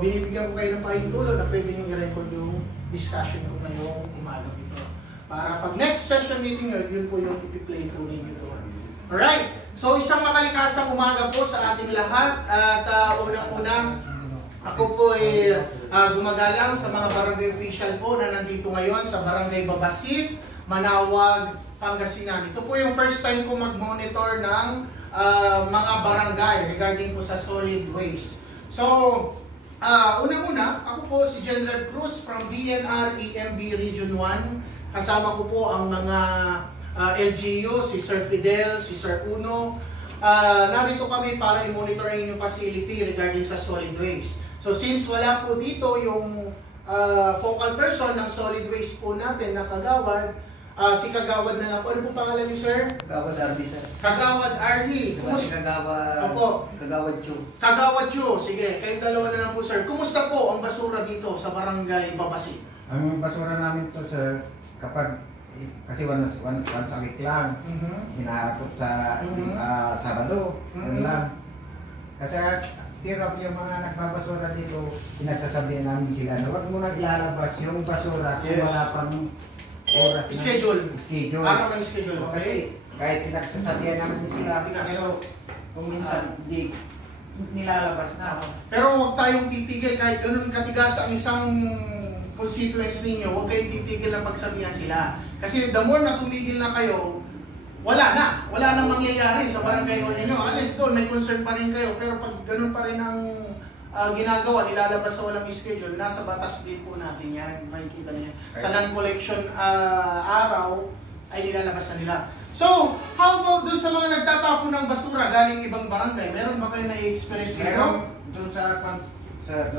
binibigyan ko kayo ng pahintulot na pwede nyo i-record yung discussion ko ngayong umaga ito. Para pag next session meeting nyo, yun po yung ipi-play po ninyo doon. Alright, so isang makalikasang umaga po sa ating lahat. At unang-unang, ako po ay gumagalang sa mga barangay official po na nandito ngayon sa Barangay Babasit, Manawag, Pangasinan. Ito po yung first time ko mag-monitor ng mga barangay regarding po sa solid waste. So, unang-una, ako po si General Cruz from DNR EMB Region 1. Kasama ko po ang mga LGU, si Sir Fidel, si Sir Uno. Narito kami para i-monitor ang inyong facility regarding sa solid waste. So since wala po dito yung focal person ng solid waste po natin na Kagawad, si Kagawad na lang po. Ano po pangalan niyo, sir? Kagawad Ardi, sir. Kagawad Ardi. Si Kagawad... Opo. Kagawad Chu. Kagawad Chu. Sige, kayong dalawa na lang po, sir. Kumusta po ang basura dito sa Barangay Babasit? Ang basura namin to, sir, kapag kasi once a week lang, hinaakot sa Sabado, yun lang. Kasi hirap yung mga nagbabasura dito, pinagsasabihan namin sila na huwag mo nang ilalabas yung basura kung wala pang oras na schedule. Araw ng schedule, okay? Kasi kahit pinagsasabihan namin sila, pero kung minsan di nilalabas na. Pero huwag tayong titigil kahit ganun katigas ang isang constituents ninyo, huwag kayong titigil na pagsabihan sila. Kasi the more na tumigil na kayo, wala nang mangyayari sa barangay hall ninyo. Unless doon, may concern pa rin kayo. Pero pag ganun pa rin ang ginagawa, nilalabas sa walang schedule, nasa batas din po natin yan. Makikita niya. Sa non-collection araw, ay nilalabas na nila. So, how about doon sa mga nagtatapon ng basura galing ibang barangay? Meron ba kayo na-experience nito? Doon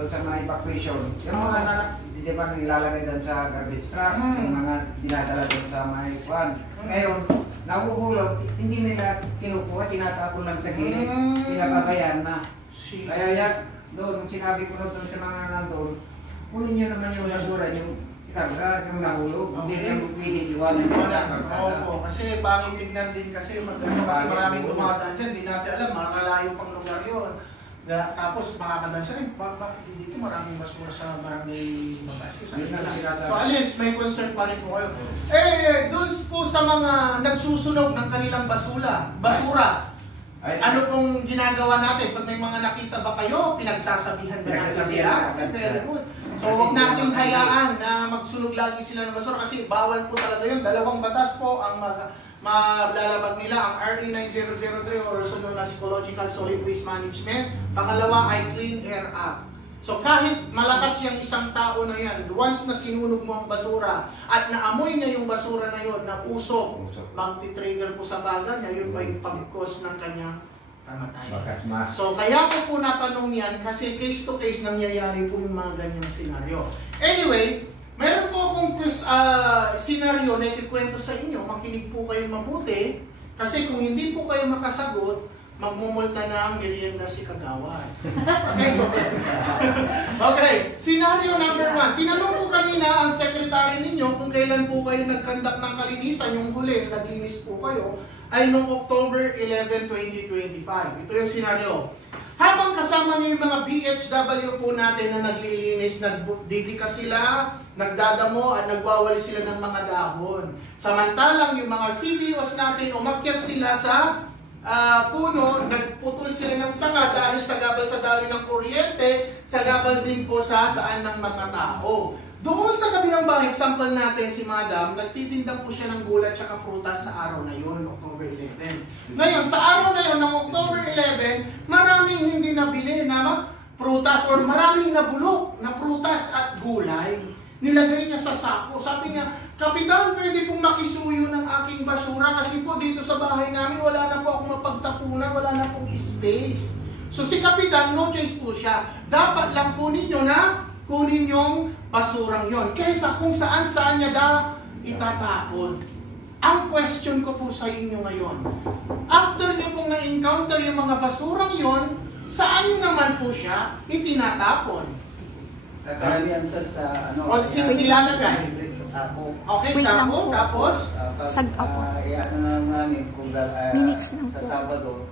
sa mga evacuation, yung mga di ba nilalagay doon sa garbage truck, yung mga dinadala doon sa mga kwan. Ngayon, nahuhulog, hindi nila kinukuha, tinatapon lang sa gilid, pinababayan na. Kaya yan, doon, sinabi ko doon sa mga nandun, kunin nyo naman yung basura, yung ikarga, yung nahulog, hindi nyo pwede iwanan doon sa karsada. Oo, kasi pangit tignan din kasi maraming dumadaan dyan, di natin alam, makalayo pang lugar yun. Tapos makakadaan siya, bakit dito maraming basura sa barangay Babasit? So alis, may concern pa rin po kayo. Doon po sa mga nagsusunog ng kanilang basura, ano pong ginagawa natin? Pag may mga nakita ba kayo, pinagsasabihan ba natin sila? Very good. So huwag nating hayaan na magsunog lagi sila ng basura kasi bawal po talaga yun. Dalawang batas po ang malalabag nila, ang RA 9003 or also known as Ecological Solid Waste Management. Pangalawa ay Clean Air Act. So kahit malakas yung isang tao na yan, once na sinunog mo ang basura at naamoy niya yung basura na yun, na usok, magti-trigger po sa baga niya, yun pa yung pag-cause ng kanyang kamatayan. So kaya ko po natanong yan kasi case to case nangyayari po yung mga ganyang senaryo. Anyway, meron po akong senaryo na ikikwento sa inyo. Makinig po kayo mabuti. Kasi kung hindi po kayo makasagot, magmumulta na ang merienda si Kagawad. Okay, senaryo number 1. Tinanong ko kanina ang secretary ninyo kung kailan po kayo nagkandak ng kalinisan. Yung huli, naglinis po kayo, ay noong October 11, 2025. Ito yung senaryo. Habang kasama niyo yung mga BHW po natin na naglilinis, nagdidika sila, nagdadamo at nagwawali sila ng mga dahon. Samantalang yung mga CBOs natin, umakyat sila sa puno, nagputol sila ng sanga dahil sa gabal sa daloy ng kuryente, sa gabal din po sa daan ng mga tao. Doon sa kabilang bahay, example natin si Madam, nagtitinda po siya ng gulay at prutas sa araw na yun, October 11. Ngayon, sa araw na yun, ng October 11, maraming hindi nabili na prutas or maraming nabulok na prutas at gulay. Nilagay niya sa sako. Sabi niya, Kapitan, pwede pong makisuyo ng aking basura kasi po dito sa bahay namin wala na po akong mapagtapunan, wala na pong space. So si Kapitan, no choice po siya. Dapat lang po ninyo na kunin yung basurang yon. Kaysa kung saan niya itatapon. Ang question ko po sa inyo ngayon, after niyo pong na-encounter yung mga basurang yon, saan naman po siya itinatapon? Karamihan sir sa ano? O silalagay? Sa sako. Okay, sako. Tapos? Iyan na namin kung minutes lang sa po. Sabado,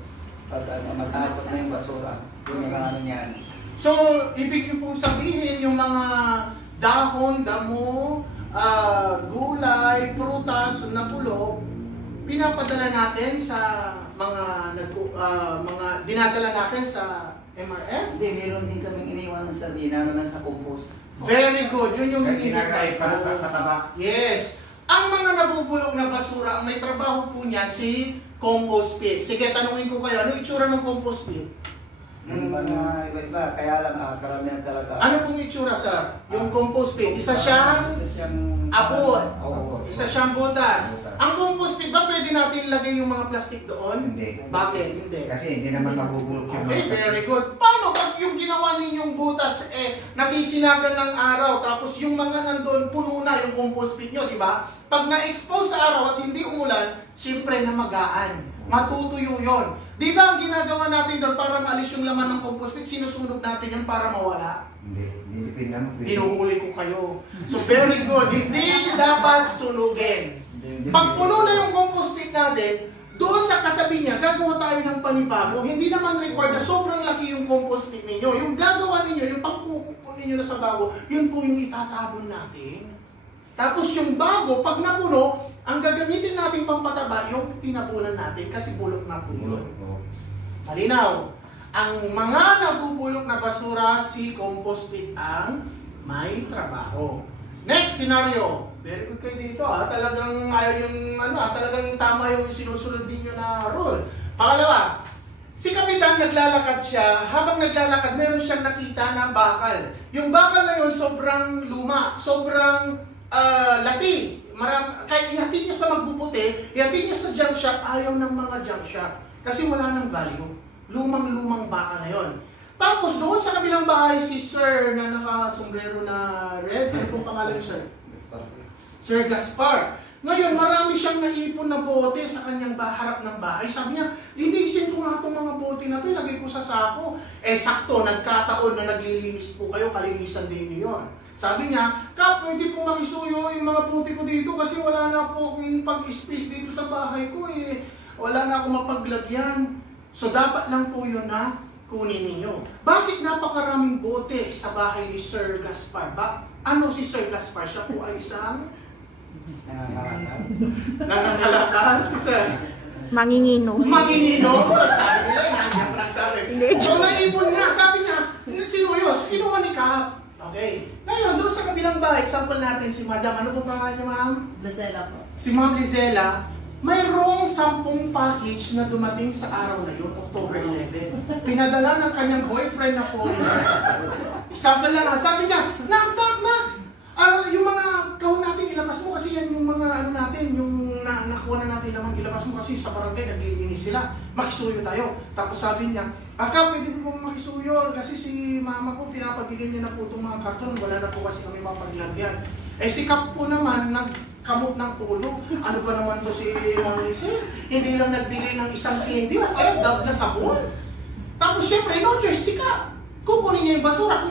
pag magtapos na yung basura, yun yung namin yan. So, ibig niyo pong sabihin yung mga dahon, damo, gulay, prutas na bulok, pinapadala natin sa mga dinadala natin sa MRF? Hindi, meron din kaming iniwan sa sardina naman sa compost. Very good. Yun yung hinihintay para ko. pataba. Yes. Ang mga nabubulok na basura, ang may trabaho po niyan si compost pit. Sige, tanungin ko kayo, ano itsura ng compost pit? Mga iba-iba, kaya lang karamihan talaga. Ano pong itsura, sir? Yung compost pit, isa siyang abot. Oo. Isa siyang butas. Ang compost pit ba pwede natin ilagay yung mga plastic doon? Hindi. Bakit? Hindi. Kasi hindi naman mabubulok yung Okay, very good. Paano pag yung ginawa ninyong butas nasisinagan ng araw tapos yung mga nandun puno na yung compost pit nyo, di ba? Pag na-expose sa araw at hindi umulan, siyempre namagaan. Matutuyo yon. Di ba ang ginagawa natin doon para maalis yung laman ng compost pit, sinusunod natin yan para mawala? Hindi pinam. Hinuhuli ko kayo. So very good. Hindi dapat sunugin. Pag puno na yung compost pit natin, doon sa katabi niya, gagawa tayo ng panibago. Hindi naman required na sobrang laki yung compost pit ninyo. Yung gagawa ninyo, yung pangkukupo ninyo na sa bago, yun po yung itatabon natin. Tapos yung bago, pag napuno, ang gagamitin natin pampataba, yung tinapunan natin kasi bulok na po yun. Malinaw. Ang mga nabubulok na basura, si compost pit ang may trabaho. Next scenario. Very good kayo dito talagang ayaw yung talagang tama yung sinusunod din nyo na rule. Pangalawa, si Kapitan naglalakad siya, habang naglalakad meron siyang nakita na bakal. Yung bakal na yun sobrang luma, sobrang lati. Kahit ihatid niya sa magbubuti, ihatid niya sa junk shop, ayaw ng mga junk shop. Kasi wala nang value. Lumang-lumang bakal na yun. Tapos doon sa kabilang bahay, si Sir na naka-sombrero na red, ano pong pangalan niyo, Sir? Sir Gaspar. Ngayon, marami siyang naipon na bote sa kanyang harap ng bahay. Sabi niya, linisin ko nga itong mga bote na ito, ilagay ko sa sako. Sakto, nagkataon na naglilinis po kayo, kalinisan din niyo yun. Sabi niya, Kap, pwede po makisuyo yung mga bote ko dito kasi wala na po akong pag-space dito sa bahay ko Wala na akong mapaglagyan. So, dapat lang po yun na kunin ninyo. Bakit napakaraming bote sa bahay ni Sir Gaspar? Ano si Sir Gaspar? Siya po ay isang nangangalakal. Si Sir Manginginom. Manginginom. So, sabi nila, nandiyan pa sabi. So, naipon niya. Sabi niya, sino yun? Kinuha ni Kap. Okay. Ngayon, doon sa kabilang bahay, example natin si Madam. Ano po pangalan niya, Ma'am? Lizella po. Si Ma'am Lizella. Mayroong 10 package na dumating sa araw na yun, October 11. Pinadala ng kanyang boyfriend na foreigner. Example lang, sabi niya, Nak, yung mga kahon natin, ilabas mo kasi yan yung mga natin, yung nakuha na natin naman, ilabas mo kasi sa barangay, naglilinis sila. Makisuyo tayo. Tapos sabi niya, Aka, pwede mo pong makisuyo kasi si mama ko, pinapabigyan niya na po itong mga karton, wala na po kasi kami mapaglagyan. Si Kap po naman, kamot ng ulo. Ano ba naman to si Mauricio? Hindi lang nagbili ng isang candy o kaya dab na sabon. Tapos syempre, no choice, sika. Kukunin niya yung basura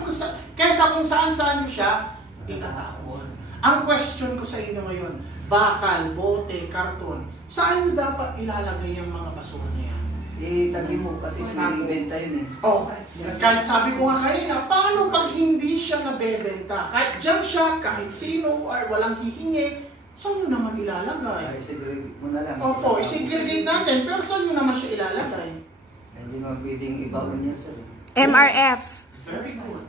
kaysa kung saan-saan niyo siya itatapon. Ang question ko sa inyo ngayon, bakal, bote, karton, saan niyo dapat ilalagay yung mga basura niya? Tabi mo kasi ibenta yun Kahit sabi ko nga kanina, paano pag hindi siya nabebenta? Kahit dyan siya, kahit sino, or walang hihingi, saan nyo naman ilalagay? I-segregate mo na lang. Opo, i-segregate natin, pero saan nyo naman siya ilalagay? Hindi naman pwedeng ibawin niya, sir. MRF. Very good.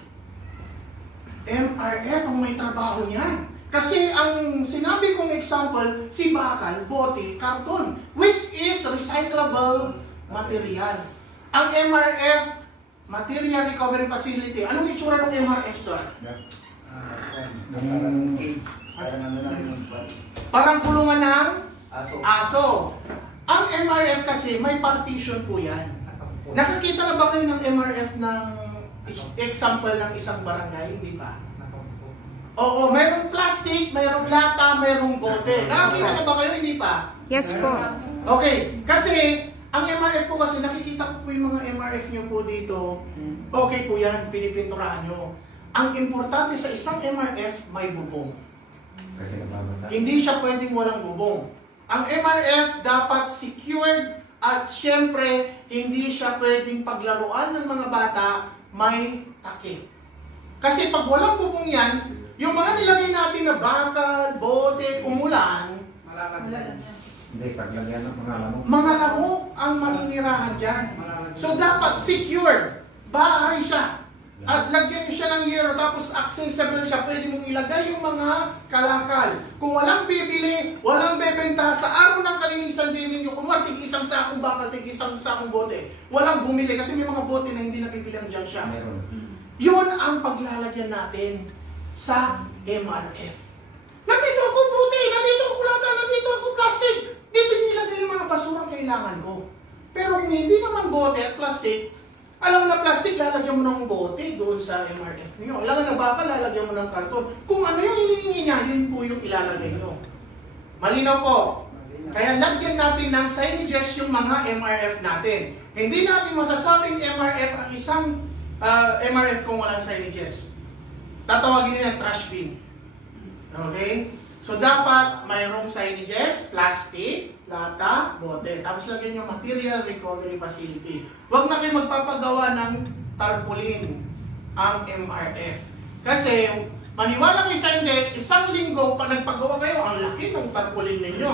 MRF ang may trabaho niyan. Kasi ang sinabi kong example, si bakal, bote, karton, which is recyclable material. Ang MRF, Material Recovery Facility, anong itsura ng MRF, sir? Parang kulungan ng aso. Ang MRF kasi, may partition po yan. Nakakita na ba kayo ng MRF ng example ng isang barangay? Hindi pa? Oo, mayroong plastic, mayroong lata, mayroong bote. Nakakita na ba kayo? Hindi pa? Yes po. Okay, kasi ang MRF po kasi, nakikita ko po yung mga MRF nyo po dito. Okay po yan, pinipinturahan nyo. Ang importante sa isang MRF, may bubong. Hindi siya pwedeng walang bubong. Ang MRF dapat secured at syempre, hindi siya pwedeng paglaruan ng mga bata, may takip. Kasi pag walang bubong yan, yung mga nilagay natin na bakal, bote, umulan, Hindi, paglagyan ng mga lamok. mga lamok ang maninirahan dyan. So dapat secured. Bahay siya. At lagyan nyo siya ng yero, tapos accessible siya. Pwede mong ilagay yung mga kalakal. Kung walang bibili, walang bebenta, sa araw ng kalinisan din ninyo, kung tig-isang sakong bakal, tig-isang sakong bote, walang bumili kasi may mga bote na hindi nabibili ang dyan siya. Meron. Yun ang paglalagyan natin sa MRF. Nandito ako bote, nandito ako lata, nandito ako plastic. Dito nilagay yung mga basura kailangan ko. Pero kung hindi naman bote at plastic, alam na plastic, lalagyan mo ng bote doon sa MRF niyo. Alam na bakal, lalagyan mo ng karton. Kung ano yung hinihingi niya, yun po yung ilalagay niyo. Malinaw po. Kaya lagyan natin ng signages yung mga MRF natin. Hindi natin masasabing MRF ang isang MRF kung walang signages. Tatawagin niyo yung trash bin. Okay? So dapat mayroong signages, plastic, lata, bote. Tapos lagyan yung material recovery facility. Huwag na kayo magpapagawa ng tarpaulin ang MRF. Kasi maniwala kayo sa hindi, isang linggo pa nagpagawa kayo, ang laki ng tarpaulin ninyo.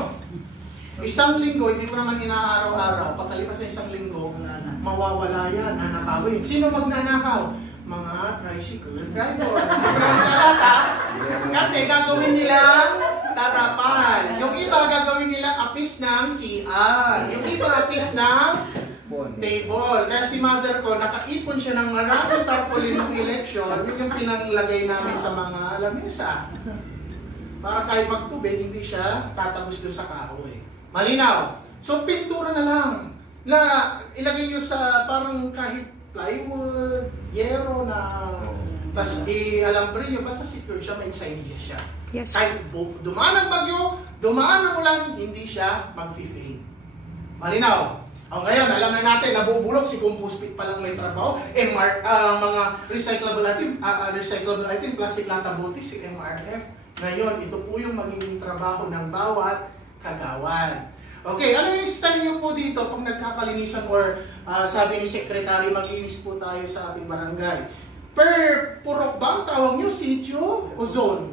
Isang linggo, hindi mo naman inaaraw-araw. Pagkalipas na isang linggo, mawawala yan, nanakawin. Sino magnanakaw? Mga tricycle driver. Kasi gagawin nilang tarapal. Yung iba gagawin nilang apis ng CR. Yung iba apis ng table. Kaya si mother ko, nakaipon siya ng maraming tarpaulin ng election. Yun yung pinanglagay namin sa mga lamesa. Para kahit magtubig, hindi siya tatagos doon sa kahoy. Malinaw. So pintura na lang. Na ilagay nyo sa parang kahit plywood, yero na tas i-alambre nyo, basta secure siya, may signages siya. Yes. Kahit dumaan ang bagyo, dumaan ang ulan, hindi siya mag-fade. Malinaw. O ngayon, alam na natin, nabubulok si compost pit pa lang may trabaho. Mga recyclable item, plastic lata bote, si MRF. Ngayon, ito po yung magiging trabaho ng bawat kagawan. Okay, ano yung style nyo po dito pag nagkakalinisan or sabi ni Secretary, maglinis po tayo sa ating barangay? Per purok ba ang tawag nyo? Sitio o zone?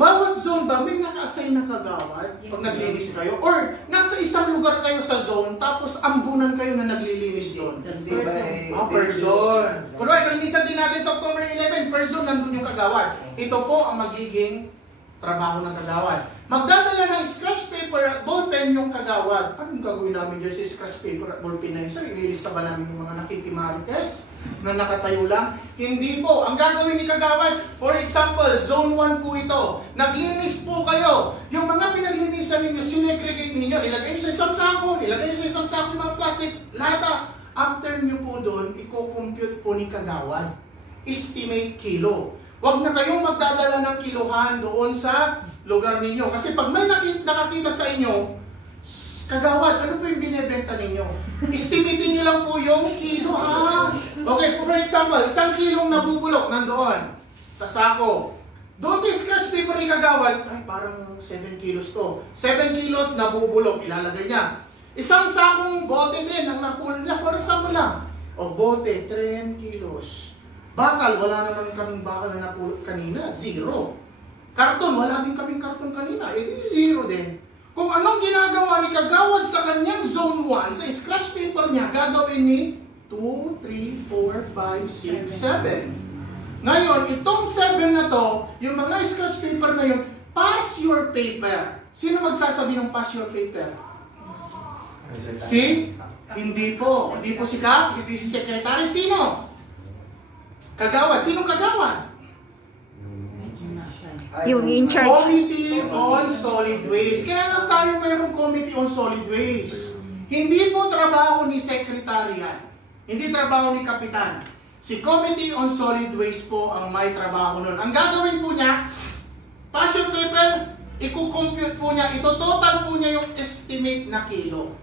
Bawat zone ba may naka-assign na kagawad pag naglinis kayo? Or nasa isang lugar kayo sa zone tapos ambunan kayo na naglilinis doon? Per zone. Kunwari, kalinisan din natin sa October 11, per zone nandun yung kagawad. Ito po ang magiging trabaho ng kagawad. Magdadala ng scratch paper at ballpen yung kagawad. Anong gagawin namin dyan sa scratch paper at ballpen na yun? Sir, ililista ba namin yung mga nakikimarites na nakatayo lang? Hindi po. Ang gagawin ni kagawad, for example, zone 1 po ito. Naglinis po kayo. Yung mga pinaglinisan ninyo, sinegregate ninyo. Ilagay nyo sa isang sako, ilagay nyo sa isang sako ng mga plastic, lata. After nyo po doon, i-compute po ni kagawad. Estimate kilo. Huwag na kayong magdadala ng kiluhan doon sa lugar ninyo. Kasi pag may nakakita sa inyo, kagawad, ano po yung binibenta ninyo? Estimatein nyo lang po yung kilo, ha? Okay, for example, 1 kilong nabubulok nandoon sa sako. Doon sa scratch paper ni kagawad, ay parang 7 kilos to. 7 kilos nabubulok, ilalagay niya. Isang sakong bote din ang napulot niya, for example lang. O bote, 10 kilos. Bakal, wala naman kaming bakal na napulot kanina. 0. Karton, wala din kaming karton kanina. Zero din. Kung anong ginagawa ni kagawad sa kanyang zone 1, sa scratch paper niya, gagawin ni 2, 3, 4, 5, 6, 7. Ngayon, itong 7 na to, yung mga scratch paper na yun, pass your paper. Sino magsasabi ng pass your paper? Si? Hindi po. Hindi po si Kap, hindi si Secretary. Sino? Kagawad. Sinong kagawad? Yung in charge. Committee on Solid Waste. Kaya lang tayo mayroong Committee on Solid Waste. Hindi po trabaho ni Secretary yan. Hindi trabaho ni Kapitan. Si Committee on Solid Waste po ang may trabaho nun. Ang gagawin po niya, pass your paper, i-compute po niya, ito-total po niya yung estimate na kilo.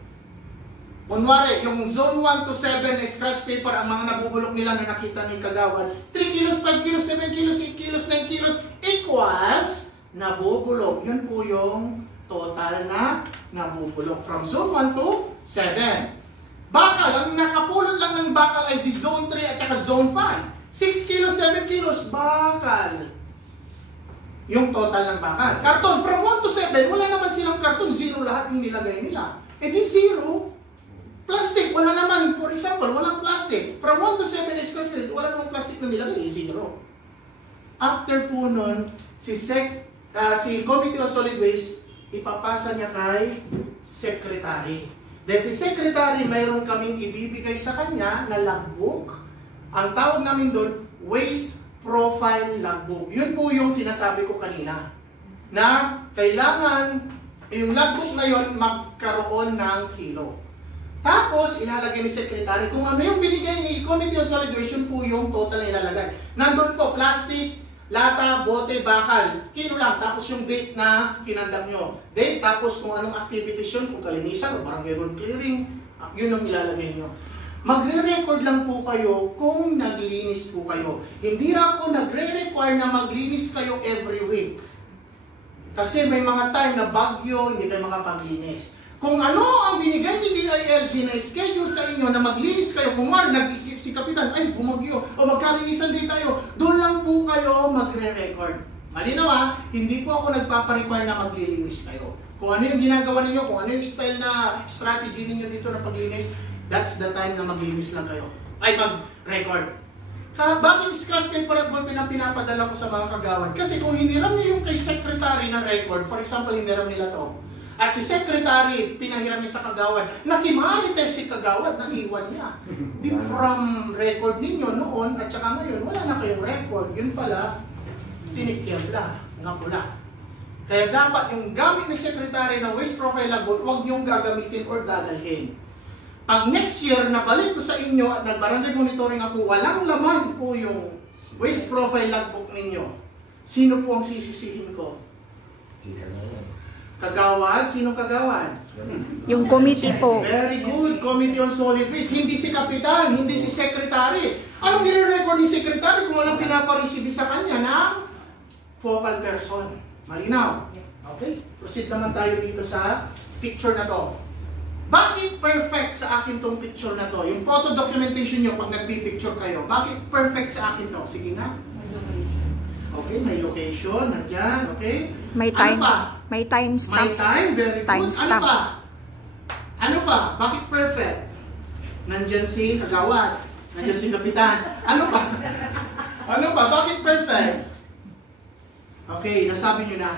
Kunwari, yung zone 1 to 7 na scratch paper, ang mga nabubulok nila na nakita ni kagawad, 3 kilos, 5 kilos, 7 kilos, 8 kilos, 9 kilos, equals nabubulok. Yun po yung total na nabubulok from zone 1 to 7. Bakal, ang nakapulot lang ng bakal ay si zone 3 at saka zone 5. 6 kilos, 7 kilos, bakal. Yung total ng bakal. Karton, from 1 to 7, wala naman silang karton, zero lahat yung nilagay nila. Eh di zero. Plastic, wala naman. For example, walang plastic. From 1 to 7 square feet, wala namang plastic na nilagay, zero. After po nun, si Committee on Solid Waste, ipapasa niya kay Secretary. Then si Secretary, mayroon kaming ibibigay sa kanya na logbook. Ang tawag namin doon, Waste Profile Logbook. Yun po yung sinasabi ko kanina. Na kailangan, yung logbook na yun, magkaroon ng kilo. Tapos, ilalagay ni Secretary kung ano yung binigay ni Committee on Solid Waste, yun po yung total na ilalagay. Nandun po, plastic, lata, bote, bakal. Kilo lang. Tapos yung date na kinandak nyo. Date, tapos kung anong activities yun, kung kalinisan o barangay road clearing, yun ang ilalagay nyo. Magre-record lang po kayo kung naglinis po kayo. Hindi ako nagre-require na maglinis kayo every week. Kasi may mga time na bagyo, hindi kayo makapaglinis. Kung ano ang binigay ni DILG na schedule sa inyo na maglinis kayo, kung nag-isip si Kapitan, ay bumagyo, o magkalinisan din tayo, doon lang po kayo magre-record. Malinaw ha, hindi po ako nagpaparequire na maglilinis kayo. Kung ano yung ginagawa ninyo, kung ano yung style na strategy ninyo dito na paglinis, that's the time na maglinis lang kayo. Ay, mag-record. Bakit scratch paper ang pinapadala ko sa mga kagawad? Kasi kung hiniram niyo yung kay Secretary na record, for example, hiniram nila to, at si Secretary, pinahiram niya sa kagawad, nakimarites si kagawad, naiwan niya. Di from record ninyo noon, at saka ngayon, wala na kayong record. Yun pala, tinikyabla, nga pula. Kaya dapat yung gamit ni Secretary na Waste Profile Logbook, huwag niyong gagamitin or dadalhin. Pag next year, nabalik ko sa inyo at nag-barangay monitoring ako, walang laman po yung Waste Profile Logbook ninyo. Sino po ang sisisihin ko? Kagawad? Sinong kagawad? Yung committee po. Very good. Committee on Solid Waste. Hindi si Kapitan, hindi si Secretary. Anong i-record ni Secretary kung walang pinaparisibi sa kanya ng focal person? Malinaw? Okay. Proceed naman tayo dito sa picture na to. Bakit perfect sa akin tong picture na to? Yung photo documentation nyo pag nagpipicture kayo, bakit perfect sa akin to? Sige na. Okay, may location, nandyan, okay? May time, ano pa? may time stamp. May time, very good. Time stamp. Ano pa? Ano pa? Bakit perfect? Nandyan si kagawad, nandyan si kapitan. Ano pa? Ano pa? Bakit perfect? Okay, nasabi nyo na.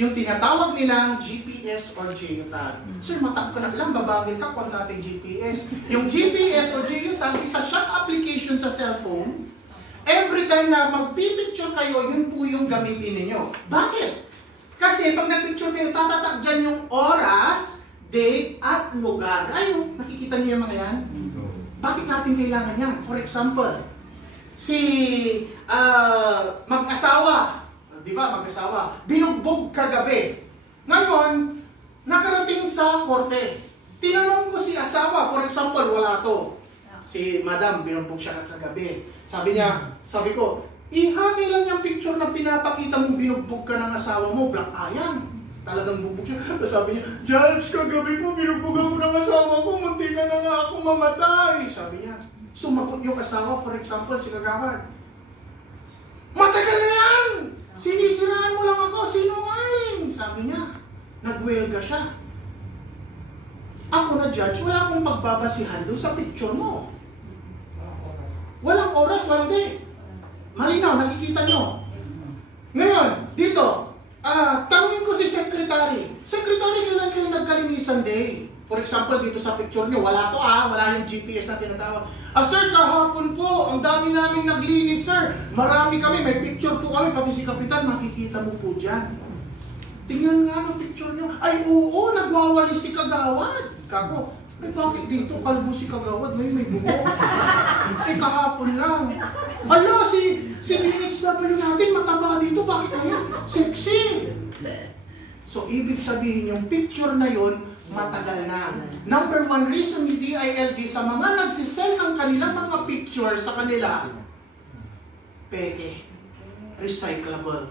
Yung tinatawag nilang GPS or geotag. Sir, matak ka na lang, babagil ka kung natin GPS. Yung GPS or geotag, isa siyang application sa cellphone. Every time na magpipicture kayo, yun po yung gamitin ninyo. Bakit? Kasi pag nagpicture kayo, tatatak dyan yung oras, date, at lugar. Ayun, nakikita niyo yung mga yan? Bakit natin kailangan yan? For example, si mag-asawa, di ba, mag-asawa, binugbog kagabi. Ngayon, nakarating sa korte. Tinanong ko si asawa, for example, wala to. Si madam, binugbog siya kagabi. Sabi ko, ihaki lang yung picture na pinapakita mong binugbog ka ng asawa mo, black ayan. Talagang bubog siya. Sabi niya, Judge, kagabi po, binugbog ako ng asawa ko, munti ka na nga ako mamatay. Sabi niya, sumagot yung asawa, for example, si kagawad. Matagal na yan! Sinisiraan mo lang ako, sinungaling! Sabi niya, nagwelga siya. Ako na judge, wala akong pagbabasihan doon sa picture mo. Walang oras, walang day. Malinaw, nakikita nyo. Ngayon, dito, tanungin ko si Secretary. Secretary, kailan kayo nagkalinisan day? For example, dito sa picture nyo, wala to wala yung GPS na tinatawag. Sir, kahapon po, ang dami namin naglinis, sir. Marami kami, may picture po kami, pati si Kapitan, makikita mo po dyan. Tingnan nga ng picture nyo. Ay, oo, nagwawalis si kagawad. Kako, ay bakit dito? Kalbo si kagawad, ngayon may bugo. Ay, kahapon lang. Ala, si BHW natin, mataba dito, bakit ngayon? Sexy! So, ibig sabihin, yung picture na yon matagal na. Number one reason ni DILG sa mga nagsisend ng kanilang mga picture sa kanila, peke, recyclable.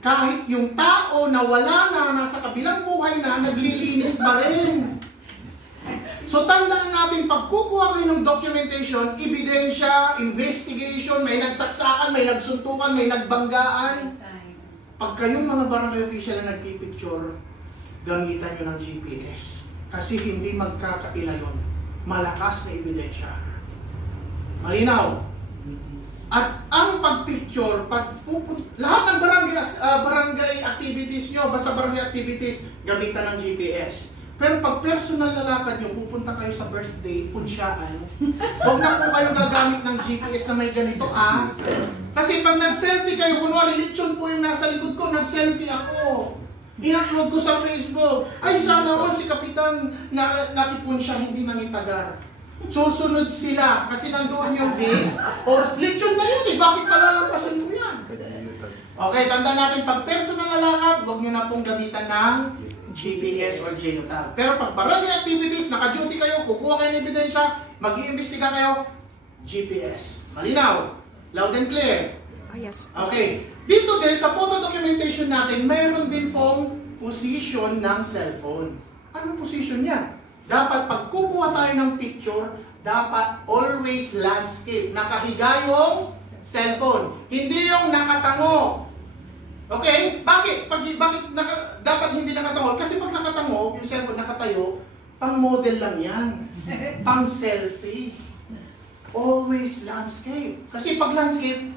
Kahit yung tao na wala na, nasa kabilang buhay na, naglilinis pa rin. So tandaan natin, pag kukuha kayo ng documentation, ebidensya, investigation, may nagsaksakan, may nagsuntukan, may nagbanggaan. Pag kayong mga barangay official na nagpipicture, gamitan nyo ng GPS. Kasi hindi magkakaila yun. Malakas na ebidensya. Malinaw. At ang pagpicture, lahat ng barangay activities nyo, basta barangay activities, gamitan ng GPS. Pero pag personal na lakad nyo, pupunta kayo sa birthday, punsyaan, huwag na po kayo gagamit ng GPS na may ganito, Kasi pag nag-selfie kayo, kunwari lechon po yung nasa likod ko, nag-selfie ako. In-upload ko sa Facebook. Ay, sana all si Kapitan nakipunsya, hindi nangitagar. Susunod sila kasi nandoon yung date. Or lechon na yun bakit palalampasin mo yan? Okay, tandaan natin, pag personal na lakad, huwag nyo na pong gamitan ng GPS or genotype. Pero pag barangay activities, naka-duty kayo, kukuha kayo ng ebidensya, mag-iimbestiga kayo, GPS. Malinaw? Loud and clear? Yes. Okay. Dito din, sa photo documentation natin, mayroon din pong position ng cellphone. Anong position yan? Dapat pag kukuha tayo ng picture, dapat always landscape. Nakahiga yung cellphone. Hindi yung nakatango. Okay? Bakit? Dapat hindi nakatango? Kasi pag nakatango, yung cellphone nakatayo, pang model lang yan. Pang selfie. Always landscape. Kasi pag landscape,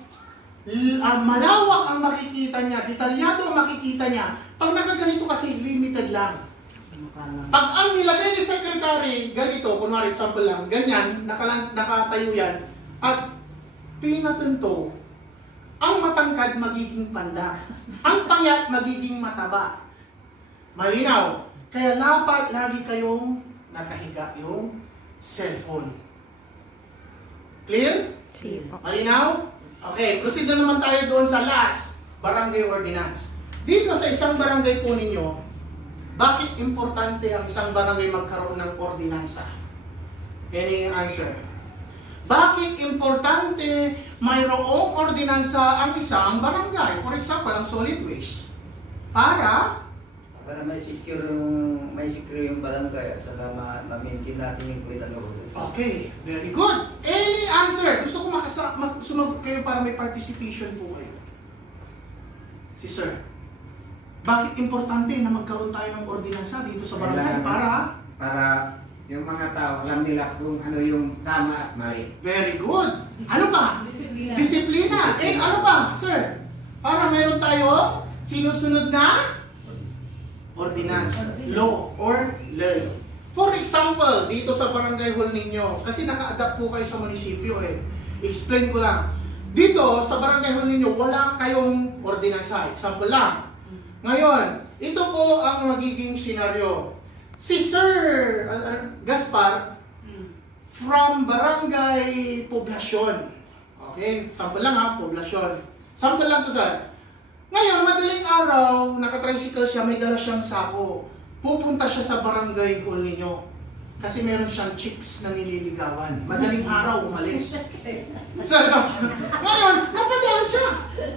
malawak ang makikita niya, detalyado ang makikita niya. Pag nakaganito kasi, limited lang. Pag ang nilagay ni secretary, ganito, kunwari example lang, ganyan, nakatayo yan, at pinatunto, ang matangkad magiging panda, ang payat magiging mataba. Malinaw. Kaya dapat lagi kayong nakahiga yung cellphone. Clear? Malinaw? Okay, proceed na naman tayo doon sa last, barangay ordinance. Dito sa isang barangay po ninyo, bakit importante ang isang barangay magkaroon ng ordinansa? Any answer? Bakit importante mayroong ordinansa ang isang barangay? For example, ang solid waste. Para may secure yung barangay at saka ma-maintain natin yung kulitan ng road. okay, very good. Any answer? Gusto ko sumagot kayo para may participation po kayo. Si Sir. Bakit importante na magkaroon tayo ng ordinansa dito sa barangay? Para yung mga tao, alam nila kung ano yung tama at mali. Very good. Ano pa? Disiplina. Ano pa, Sir? Para meron tayo sinusunod na ordinance, law or lay. For example, dito sa barangay hall ninyo, kasi naka-adapt po kayo sa munisipyo Explain ko lang. Dito sa barangay hall ninyo, wala kayong ordinansa. Example lang. Ngayon, ito po ang magiging senaryo. Si Sir Gaspar from Barangay Poblasyon. Okay? Sample lang Poblasyon. Sample lang to, Sir. Ngayon, madaling araw, nakatricycle siya, may dala siyang sako. Pupunta siya sa barangay hall ninyo. Kasi meron siyang chicks na nililigawan. Madaling araw, umalis. Ngayon, napadaan siya.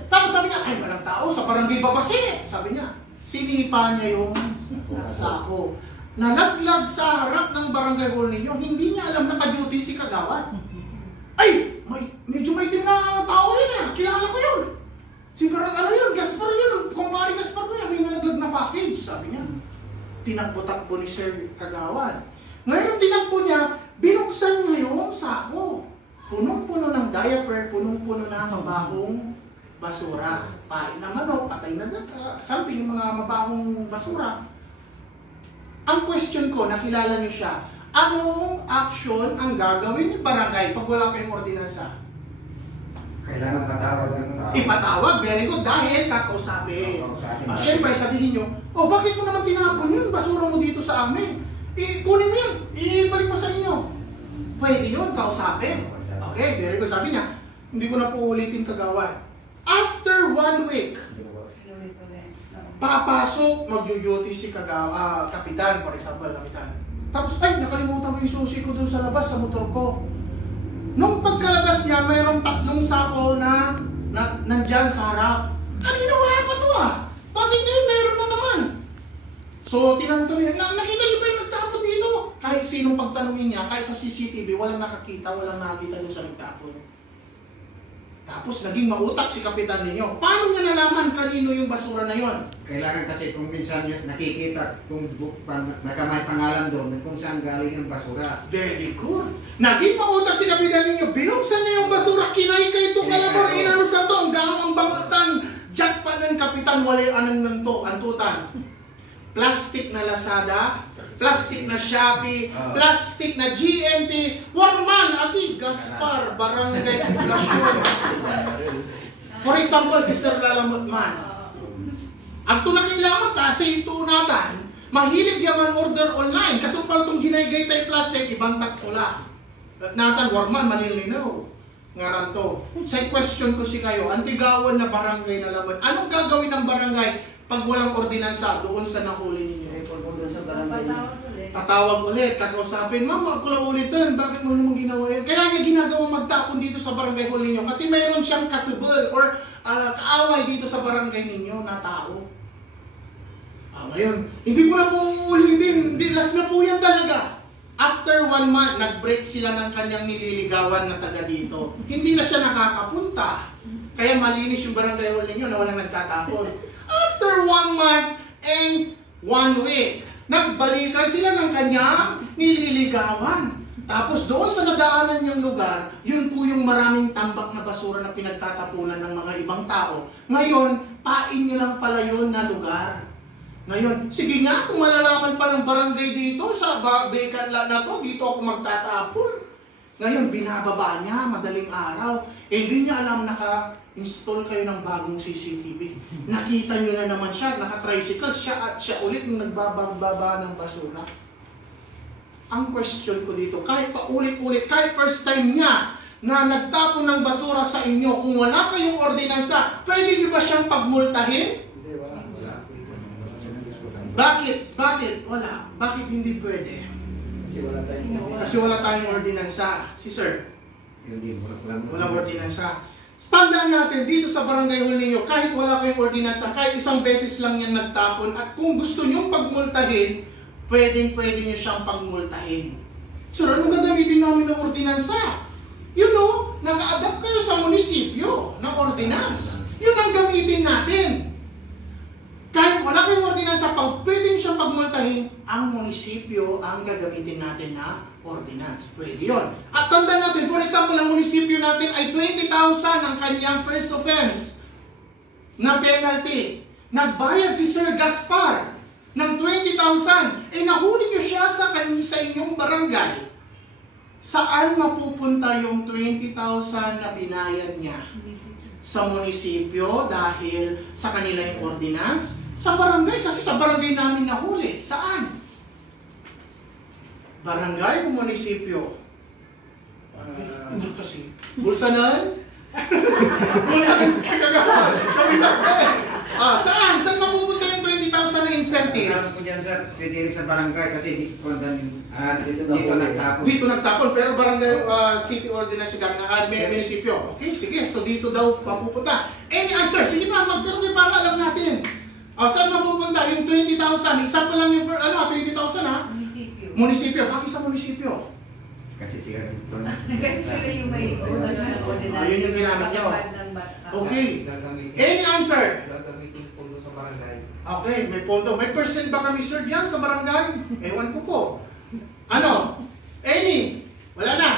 Tapos sabi niya, ay, walang tao sa barangay Babasi. Sabi niya, sinipa niya yung sako. Nalaglag sa harap ng barangay hall ninyo, hindi niya alam naka-duty si Kagawad. Ay, medyo may din na tao yun kilala ko yun. Siguro Gaspar yun, kumpari Gaspar ko yan, may nalaglag na package, sabi niya. Tinakbo-takbo ni Sir Kagawad. Ngayon, tinakbo niya, binuksan niya yung sako. Punong-puno ng diaper, punong-puno na mabahong basura. Pain na manok, patay na something, mga mabahong basura. Ang question ko, nakilala niyo siya, anong action ang gagawin ng barangay pag wala kayong ordinansa? Kailangan patawag ng tao. Ipatawag, very good, dahil kakausapin. Siyempre, sabihin nyo, bakit mo naman tinapon yun? Basura mo dito sa amin. Kunin mo yun, ibalik mo sa inyo. Pwede yun, kausapin. Okay, very good. Sabi niya, hindi ko na po ulitin Kagawad. After 1 week, papasok, mag-duty si Kapitan, for example, Kapitan. Tapos, ay, nakalimutan ko yung susi ko dun sa labas, sa motor ko. Nung pagkalabas niya, mayroong 3 sako na nandyan sa harap. Kanina wala pa to Bakit ngayon mayroon na naman? So, tinanong kami, nakita niyo ba yung nagtapon dito? Kahit sinong pagtanungin niya, kahit sa CCTV, walang nakakita, walang nakita doon sa nagtapon. Tapos naging mautak si kapitan ninyo. Paano niya nalaman kanino yung basura na yon? Kailangan kasi kung minsan nakikita kung nakamay pangalan doon kung saan galing ang basura. Very good. Naging mautak si kapitan ninyo. Binuksan niya yung basura, kinaykay ito kalabor, inano sa to, ang ang bangutan. Jack pa ng kapitan, wala anong nanto, antutan. Plastic na Lazada, plastic na Shopee, plastic na GMT, Warman, Aki, Gaspar, Barangay Poblasyon. For example, si Sir Lalamot man. Ang tunakilamat kasi ito natin, mahilig yaman order online. Kasumpal itong ginaygay tayo plastic, ibang takpula. Natan, Warman, malilinaw. Ngaran to. Sa question ko si kayo, ang tigawan na barangay na laman. Anong gagawin ng barangay pag walang ordinansa doon sa nahuli ninyo? Report mo doon sa barangay. Tatawag ulit, kakausapin, ma'am, ako lang ulitin, bakit mo naman ginawa yan? Kaya niya ginagawa magtapon dito sa barangay huli ninyo kasi mayroon siyang kasabal or kaaway dito sa barangay ninyo na tao. Ngayon, hindi ko na po ulitin, last na po yan talaga. After 1 month, nag-break sila ng kanyang nililigawan na taga dito. Hindi na siya nakakapunta. Kaya malinis yung barangay hall ninyo na walang nagtatapon. After 1 month and 1 week, nagbalikan sila ng kanyang nililigawan. Tapos doon sa nadaanan niyang lugar, yun po yung maraming tambak na basura na pinagtatapunan ng mga ibang tao. Ngayon, pain niyo lang pala yun na lugar. Ngayon, sige nga, kung malalaman pa ng barangay dito, sa vacant lot na to, dito ako magtatapon. Ngayon, binababa niya, madaling araw. Hindi niya alam naka-install kayo ng bagong CCTV. Nakita niyo na naman siya, naka-tricycle, siya at siya ulit nung nagbababa ng basura. Ang question ko dito, kahit pa ulit-ulit, kahit first time niya na nagtapon ng basura sa inyo, kung wala kayong ordinansa, pwede niyo ba siyang pagmultahin? Bakit? Bakit? Wala. Bakit hindi pwede? Kasi wala tayong ordinansa. Si Sir? Wala ordinansa. Tandaan natin, dito sa barangay hall ninyo, kahit wala kayong ordinansa, kahit isang beses lang yan nagtapon, at kung gusto nyong pagmultahin, pwedeng-pwede nyo siyang pagmultahin. Sir, anong gagamitin namin ng ordinansa? You know, naka-adapt kayo sa munisipyo ng ordinance. Yun ang gamitin natin. Kahit wala kayong ordinansa, pwede nyo siyang pagmultahin, ang munisipyo ang gagamitin natin na ordinance. Pwede yun. At tandaan natin, for example, ang munisipyo natin ay 20,000 ang kanyang first offense na penalty. Nagbayad si Sir Gaspar ng 20,000. Nahuli nyo siya sa inyong barangay. Saan mapupunta yung 20,000 na binayad niya? Sa munisipyo dahil sa kanila yung ordinance, sa barangay kasi sa barangay namin nahuli. Saan? Barangay o munisipyo? Ano kasi? Bulsanan? Bulsanan kagagawa. Saan? Saan mapupunta yung 20,000 na incentives? Alam ko dyan, sir, pwede rin sa barangay kasi dito nagtapon. Dito nagtapon, pero barangay city ordinance yung gamit na munisipyo. Okay, sige. So dito daw mapupunta. Any answer? Sige pa, magkaroon kayo para alam natin. Saan mapupunta? Yung 20,000. Example lang yung 20,000 ha? Munisipyo. Munisipyo. Bakit sa munisipyo? Kasi sila Kasi sila yung may ordinance. Yun yung ginamit nyo. Okay. Any answer? Gagamitin pondo sa barangay. Okay, may pondo. May percent ba kami, sir, diyan sa barangay? Ewan ko po. Ano? Any? Wala na?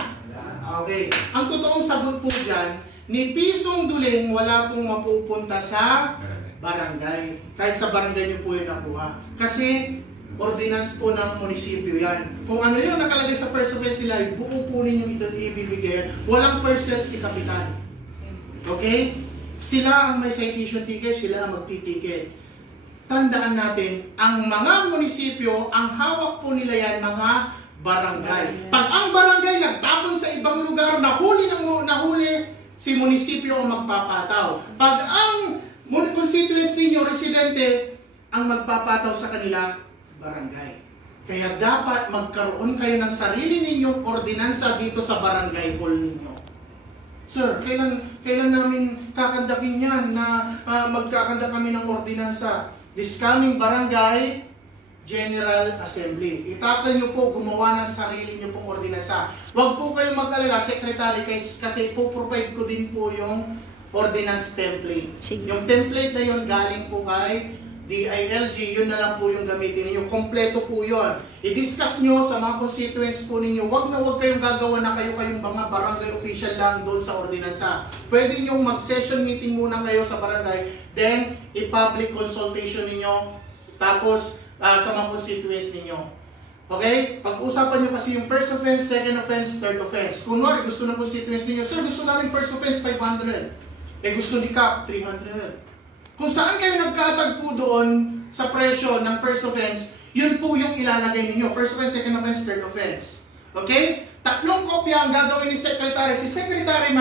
Okay. Ang totoong sagot po dyan, ni pisong duling wala pong mapupunta sa barangay. Kahit sa barangay niyo po yun nakuha. Kasi ordinance po ng munisipyo yan. Kung ano yung nakalagay sa first offense nila, buo po ninyong ito ibibigay. Walang percent si kapitan. Okay? Sila ang may citation ticket, sila ang magtiticket. Tandaan natin, ang mga munisipyo, ang hawak po nila yan, mga barangay. Pag ang barangay nagtapon sa ibang lugar, nahuli si munisipyo ang magpapataw. Pag ang constituency ninyo, residente, ang magpapataw sa kanila, barangay. Kaya dapat magkaroon kayo ng sarili ninyong ordinansa dito sa barangay hall ninyo. Sir, kailan namin kakandakin yan na magkakanda kami ng ordinansa? This coming barangay General Assembly. Itatag nyo po gumawa ng sarili nyo pong ordinansa. Huwag po kayong mag-alala, Secretary, kasi po-provide ko din po yung ordinance template. Sige. Yung template na yun galing po kay DILG, yun na lang po yung gamitin ninyo. Kompleto po yun. I-discuss nyo sa mga constituents po ninyo. Huwag kayong gagawa na kayong mga barangay official lang doon sa ordinansa. Pwede nyo mag-session meeting muna kayo sa barangay, then i-public consultation ninyo, tapos sa mga constituents ninyo. Okay? Pag-usapan nyo kasi yung first offense, second offense, third offense. Kunwari, gusto ng constituents ninyo, sir, gusto namin first offense 500. Gusto ni Cap 300. Kung saan kayo nagkatagpo doon sa presyo ng first offense, yun po yung ilalagay ninyo. First offense, second offense, third offense. Okay? Tatlong kopya ang gagawin ni Secretary. Si Secretary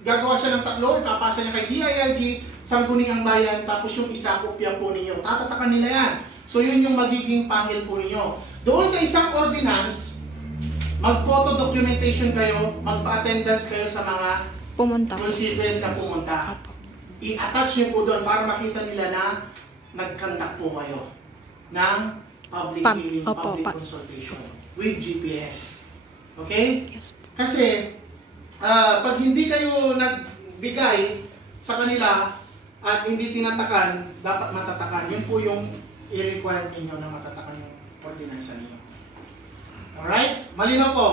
gagawa siya ng tatlo, ipapasa niya kay DILG, Sangguniang Bayan, tapos yung isa kopya po ninyo. Tatatakan nila yan. So yun yung magiging pangil po ninyo. Doon sa isang ordinance, mag-photo documentation kayo, magpa-attendance kayo sa mga Pumunta. constituents na pumunta. I-attach nyo po doon para makita nila na nag-conduct po kayo ng public hearing, public consultation with GPS. Okay? Yes. Kasi, pag hindi kayo nagbigay sa kanila at hindi tinatakan, dapat matatakan. Yun po yung i-require ninyo na matatakan yung ordinansa ninyo. Alright? Malinaw po.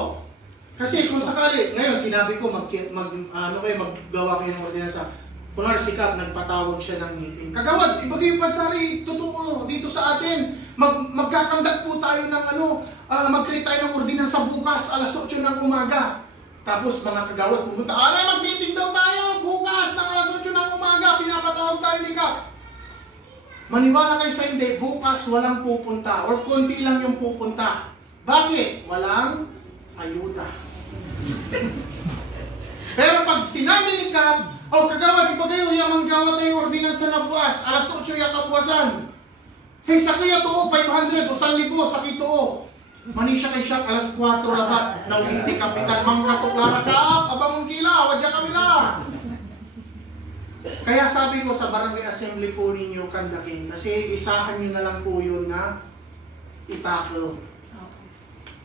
Kasi kung sakali, ngayon sinabi ko maggawa kayo ng ordinansa. Kunwari si Cap, nagpatawag siya ng meeting. Kagawad, ibagay yung pansari, totoo dito sa atin. Magkakandak po tayo ng mag-create tayo ng ordinansa bukas, alas 8 ng umaga. Tapos mga kagawad pumunta, mag-meeting daw tayo bukas ng alas 8 ng umaga, pinapatawag tayo ni Cap. Maniwala kayo sa hindi, bukas walang pupunta or konti lang yung pupunta. Bakit? Walang ayuda. Pero pag sinabi ni Cap, kagawad, ipagayo, yamang gawa tayo ordinansa na buwas, alas 8 yung kabuwasan. Sa kaya to, 500 o 1,000 sa kito. Mani siya kay Shaq, alas 4 labat, naulit ni Kapitan, mangkatuklara ka, abang kila, wadya kami na. Kaya sabi ko sa barangay assembly po ninyo kandakin, kasi isahan nyo na lang po yun na itackle.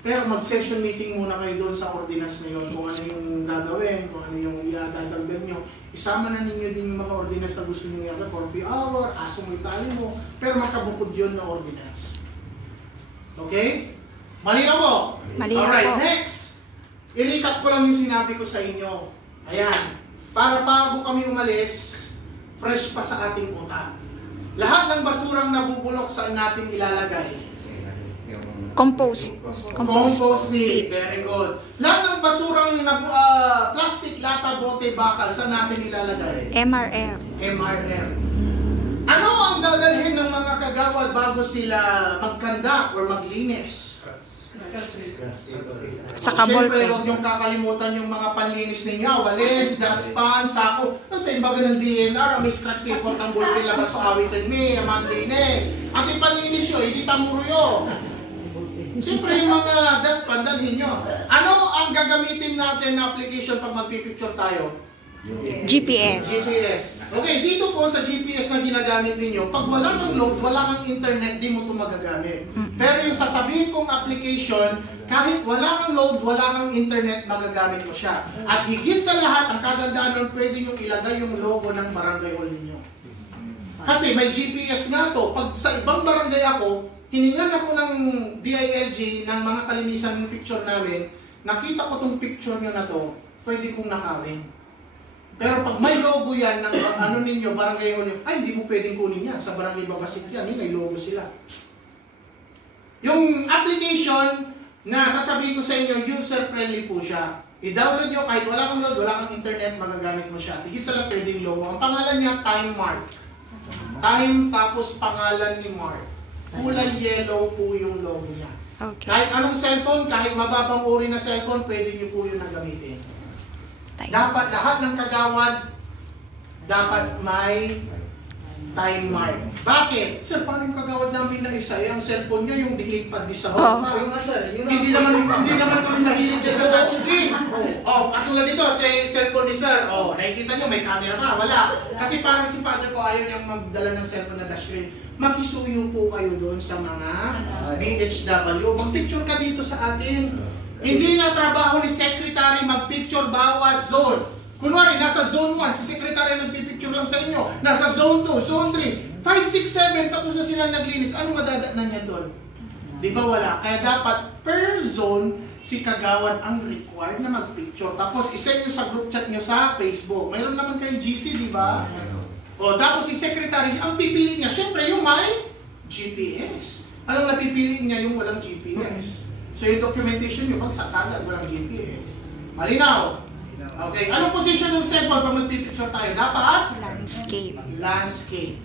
Pero mag-session meeting muna kayo doon sa ordinance na yun, kung ano yung gagawin, kung ano yung iadadagdag nyo. Isama na ninyo din yung mga ordinance na gusto nyo yata, corby hour, aso mo itali mo, pero makabukod yun na ordinance. Okay? Malinaw po? Malinaw Alright, po. next. I-recap ko lang yung sinabi ko sa inyo. Ayan. Para bago kami umalis, fresh pa sa ating utak. Lahat ng basurang nabubulok saan natin ilalagay? Compost. Compost bin. Very good. Lahat ng basurang plastic, lata, bote, bakal, saan natin ilalagay? MRF. MRF. Ano ang dadalhin ng mga kagawad bago sila mag-conduct or maglinis? Saka Siyempre, ballpen. huwag niyong kakalimutan yung mga panlinis ninyo. Walis, dustpan, sako. Ito yung baga ng DNR. May scratch paper ng ballpen labas sa awitin me. Yaman linis. At yung panlinis nyo, hindi tamuro yun. Siyempre, yung mga dustpan, dalhin nyo. Ano ang gagamitin natin na application pag magpipicture tayo? GPS. GPS. Okay, dito po sa GPS na ginagamit ninyo, pag wala kang load, wala kang internet, di mo ito magagamit. Pero yung sasabihin kong application, kahit wala kang load, wala kang internet, magagamit mo siya. At higit sa lahat, ang kagandaan nun, pwede nyo ilagay yung logo ng barangay hall ninyo. Kasi may GPS nga to. Pag sa ibang barangay ako, hiningan ako ng DILG ng mga kalinisan ng picture namin, nakita ko tong picture nyo na to, pwede kong nakawin. Pero pag may logo yan ng ninyo, barangay nyo, ay hindi mo pwedeng kunin yan. Sa barangay Babasit yan, may logo sila. Yung application na sasabihin ko sa inyo, user-friendly po siya. I-download nyo, kahit wala kang load, wala kang internet, magagamit mo siya. Tigit sa lang pwedeng logo. Ang pangalan niya, Time Mark. Time tapos pangalan ni Mark. Kulay yellow po yung logo niya. Okay. Kahit anong cellphone, kahit mababang uri na cellphone, pwede nyo po yun na gamitin. Dapat lahat ng kagawad, dapat may time mark. Bakit? Sir, paano yung kagawad namin na isa? Ang cellphone niya, yung decay pad di sa Oh. home. Yung nga sir, yun Hindi naman kami mahilig dyan sa touchscreen. Oh, katulad dito, sa cellphone ni Sir. Oh, nakikita nyo, may camera pa. Wala. Kasi parang si father ko ayaw niyang magdala ng cellphone na touchscreen. Makisuyo po kayo doon sa mga BHW. Mag-picture ka dito sa atin. Hindi na trabaho ni secretary mag-picture bawat zone. Kunwari, nasa zone 1, si secretary nagpipicture lang sa inyo. Nasa zone 2, zone 3, 5, 6, 7, tapos na silang naglinis. Ano madadaanan niya doon? Di ba wala? Kaya dapat per zone, si kagawad ang required na mag-picture. Tapos isend nyo sa group chat nyo sa Facebook. Mayroon naman kayong GC, di ba? O, tapos si secretary, ang pipili niya, syempre yung may GPS. Anong napipili niya yung walang GPS? So yung documentation nyo, bagsak agad, walang GPS. Malinaw? Okay, anong position ng cellphone pag mag-picture tayo? Dapat? Landscape. Landscape.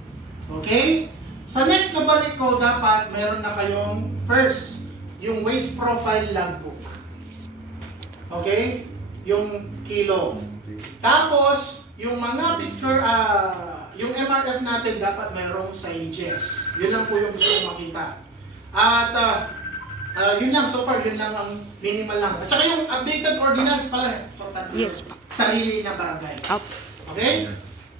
Okay? Sa next na balik ko, dapat meron na kayong first, yung waste profile logbook. Okay? Yung kilo. Tapos, yung mga picture, yung MRF natin dapat mayroong signages. Yun lang po yung gusto kong makita. At, yun lang, so far, yun lang ang minimal lang. At saka yung updated ordinance pala. Yes po. Sarili ng barangay. Up. Okay?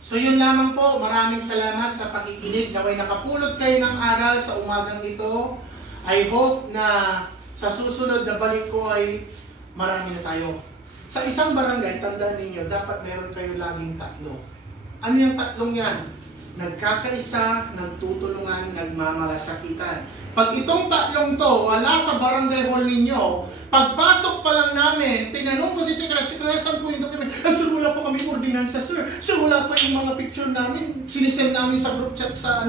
So yun lamang po. Maraming salamat sa pakikinig. Naway nakapulot kayo ng aral sa umagang ito. I hope na sa susunod na balik ko ay marami na tayo. Sa isang barangay, tandaan ninyo, dapat meron kayo laging tatlo. Ano yung tatlong yan? Nagkakaisa, nagtutulungan, nagmamalasakitan. Pag itong tatlong to, wala sa barangay hall ninyo, pagpasok pa lang namin, tinanong ko si Secretary, saan po yung document? Sir, wala pa kami ordinansa, sir. Sir, wala pa yung mga picture namin. Sinisend namin sa group chat sa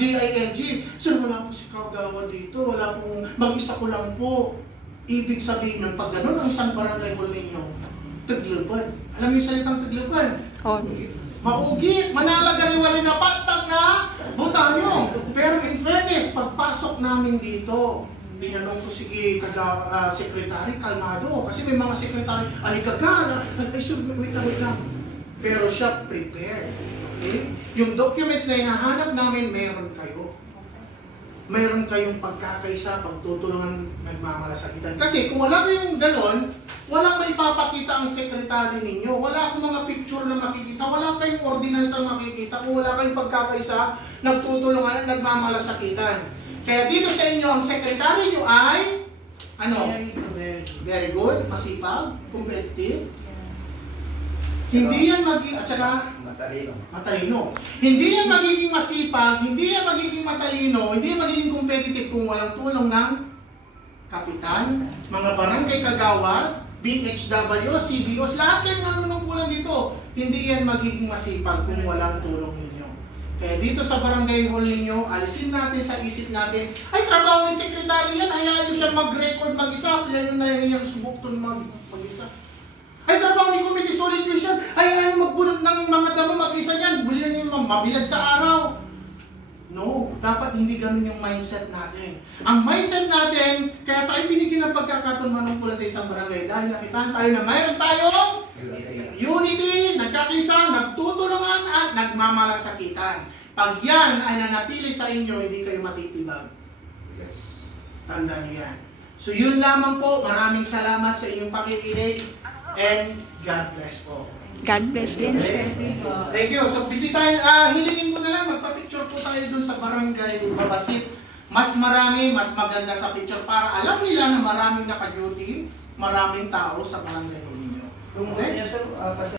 GILG. Sir, wala po si Kagawa dito. Wala po, mag-isa ko lang po. Ibig sabihin ng pag ganun, ang isang barangay hall ninyo, taglaban. Alam niyo yung salitang taglaban? Oh. Maugit, manalagariwalin na patang na butayong. Pero in fairness, pagpasok namin dito, tinanong ko sige secretary, kalmado. Kasi may mga secretary, aligagana, ay sir, wait lang. Pero siya prepared. Okay? Yung documents na hinahanap namin, meron kayo. Mayroon kayong pagkakaisa, pagtutulungan, nagmamalasakitan. Kasi kung wala kayong ganon, walang maipapakita ang sekretary ninyo. Wala akong mga picture na makikita, wala kayong ordinance na makikita. Kung wala kayong pagkakaisa, nagtutulungan, nagmamalasakitan. Kaya dito sa inyo, ang sekretary nyo ay, ano? Very good, masipag, competitive. Hindi yan at saka matalino. Hindi yan magiging masipag, hindi yan magiging matalino, hindi yan magiging competitive kung walang tulong ng kapitan, mga barangay kagawad, BHW, CBOs, lahat kayo nanunungkulan dito. Hindi yan magiging masipag kung walang tulong ninyo. Kaya dito sa barangay hall ninyo, alisin natin sa isip natin, ay trabaho ni sekretary yan, hayaan nyo siya mag-record mag-isa, yan yung nahihiyang subukton mag-isa. Ay, trabaho ni Committee Solid Vision. Ay, ayaw magbunot ng mga damo, mag-isa niyan. Bulilan niyo yung mabilad sa araw. No, dapat hindi ganun yung mindset natin. Ang mindset natin, kaya tayo binigyan ng pagkakataon manungkulan sa isang barangay dahil nakitaan tayo na mayroon tayong unity, nagkakisa, nagtutulungan at nagmamalasakitan. Pag yan ay nanatili sa inyo, hindi kayo matitibag. Tandaan niyo yan. So yun lamang po. Maraming salamat sa inyong pakikinig. And God bless po. God bless din, sir. Thank you. So, bisitahin, hilingin ko na lang, magpa-picture po tayo dun sa barangay Babasit. Mas marami, mas maganda sa picture para alam nila na maraming naka-duty, maraming tao sa barangay ninyo. Kung gusto niyo sir,